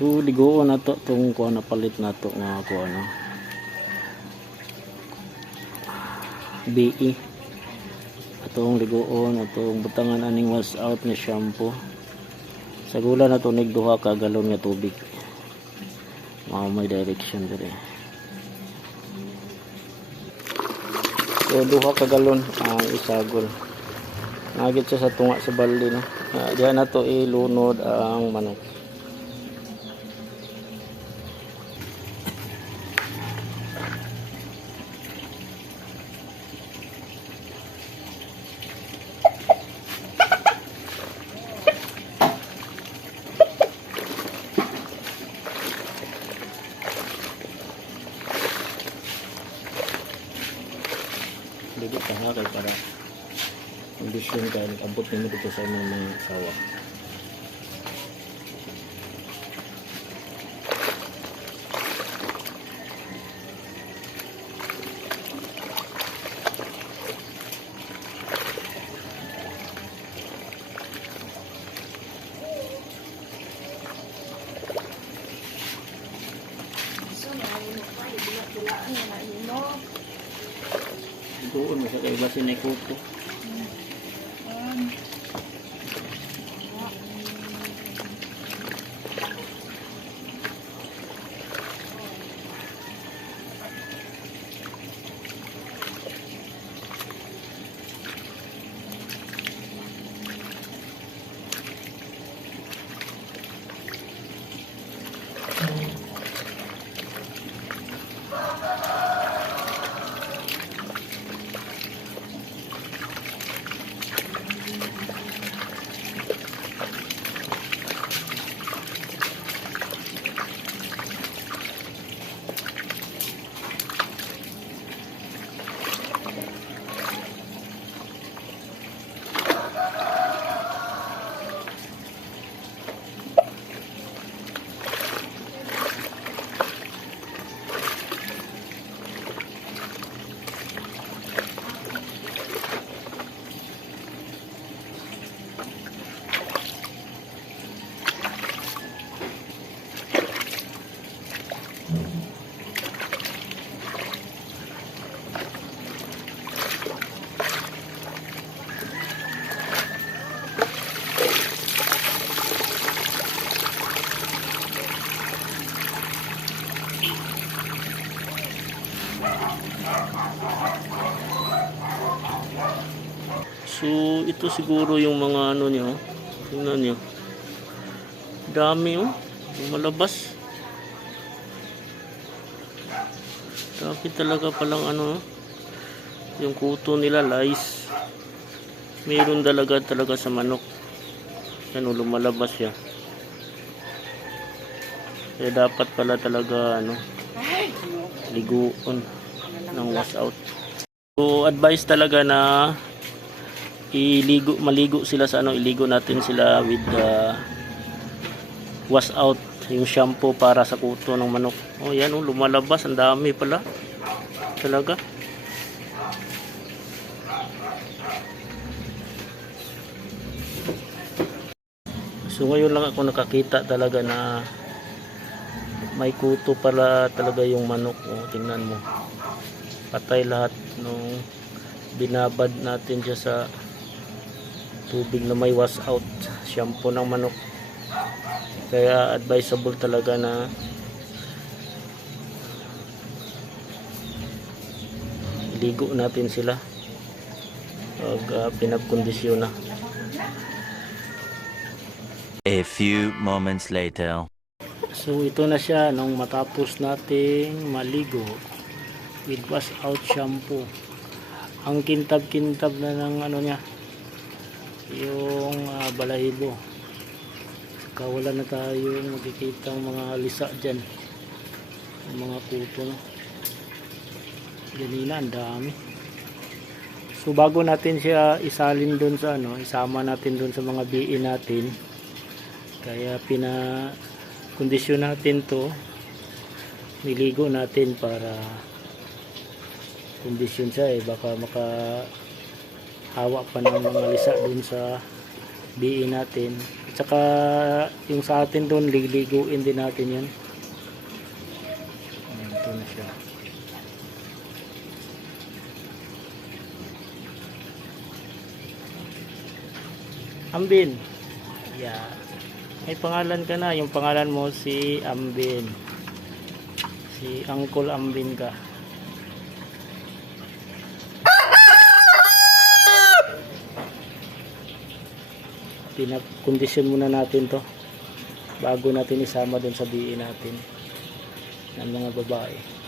So ligoon na to tong kuha na palit na to nga kuha na. BE. Atong ligoon atong butangan aning wash out nga shampoo. Sa gula na to nigduha ka galon nga tubig. Mao may direction dire. So duha ka galon ang isagol. Nagit siya sa tunga sa balde no. Uh, diyan na to ilunod ang manok. Dili ka nga kay para kondisyon ka abot nimo dito sa mga sawa. Doon mo sa kay basin So ito siguro yung mga ano niyo. Tingnan niyo. Dami oh. Malabas. Dami talaga palang ano. oh. Yung kuto nila lice. Mayroon talaga talaga sa manok. Yan oh, lumalabas siya. Kaya dapat pala talaga ano liguon ng wash out. So advice talaga na iligo maligo sila sa ano iligo natin sila with the wash out yung shampoo para sa kuto ng manok. Oh yan oh lumalabas. Ang dami pala. Talaga. So ngayon lang ako nakakita talaga na may kuto pala talaga yung manok oh. Tingnan mo. Patay lahat nung binabad natin siya sa tubig na may wash out. Shampoo ng manok. Kaya advisable talaga na ligo natin sila. Pag uh, pinagkondisyon na. A few moments later. So ito na siya nung matapos nating maligo with wash out shampoo. Ang kintab kintab na ng ano niya yung ah, balahibo. Saka wala na tayo makikita mga lisa dyan. Yung mga kuto no? Ganina ang dami. So bago natin siya isalin doon sa ano isama natin doon sa mga BE natin kaya pina kondisyon natin to niligo natin para kondisyon siya eh baka maka hawa pa ng mga lisa dun sa biin natin. At saka yung sa atin doon, liliguin din natin yan. Ayan, ito na siya. Ambin. Yeah. May pangalan ka na. Yung pangalan mo si Ambin. Si Uncle Ambin ka. Pinakondisyon muna natin to bago natin isama doon sa BE natin ng mga babae.